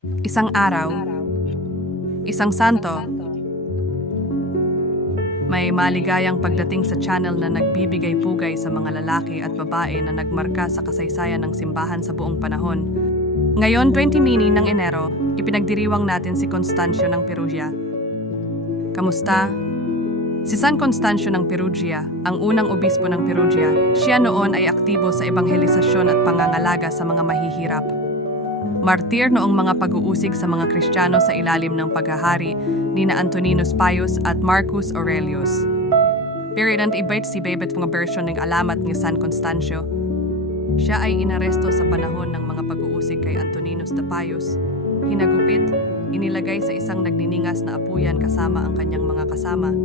Isang araw, isang santo, may maligayang pagdating sa channel na nagbibigay pugay sa mga lalaki at babae na nagmarka sa kasaysayan ng simbahan sa buong panahon. Ngayon, 20 mini ng Enero, ipinagdiriwang natin si Constancio ng Perugia. Kamusta? Si San Constancio ng Perugia, ang unang obispo ng Perugia, siya noon ay aktibo sa ebanghelisasyon at pangangalaga sa mga mahihirap. Martir noong mga pag-uusig sa mga Kristiyano sa ilalim ng paghahari ni na Antoninus Pius at Marcus Aurelius. Period and ibait si Babet mga version ng alamat ni San Constancio. Siya ay inaresto sa panahon ng mga pag-uusig kay Antoninus de Pius. Hinagupit, inilagay sa isang nagniningas na apuyan kasama ang kanyang mga kasama.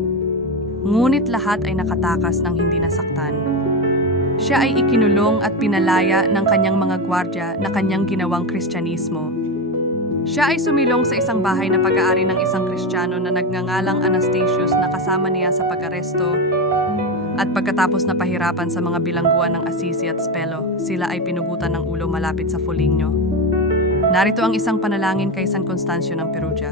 Ngunit lahat ay nakatakas ng hindi nasaktan. Siya ay ikinulong at pinalaya ng kanyang mga gwardya na kanyang ginawang kristyanismo. Siya ay sumilong sa isang bahay na pag-aari ng isang kristyano na nagngangalang Anastasius na kasama niya sa pag-aresto at pagkatapos na pahirapan sa mga bilangguan ng Assisi at Spelo, sila ay pinugutan ng ulo malapit sa Foligno. Narito ang isang panalangin kay San Constancio ng Perugia.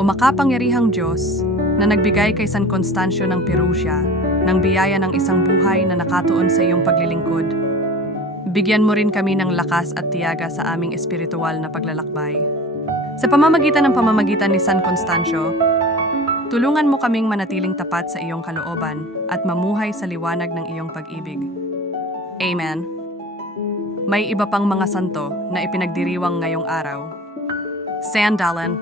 O makapangyarihang Diyos na nagbigay kay San Constancio ng Perugia ng biyaya ng isang buhay na nakatuon sa iyong paglilingkod. Bigyan mo rin kami ng lakas at tiyaga sa aming espiritual na paglalakbay. Sa pamamagitan ng pamamagitan ni San Constancio, tulungan mo kaming manatiling tapat sa iyong kalooban at mamuhay sa liwanag ng iyong pag-ibig. Amen. May iba pang mga santo na ipinagdiriwang ngayong araw. Sandalan.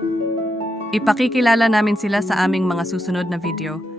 Ipakikilala namin sila sa aming mga susunod na video.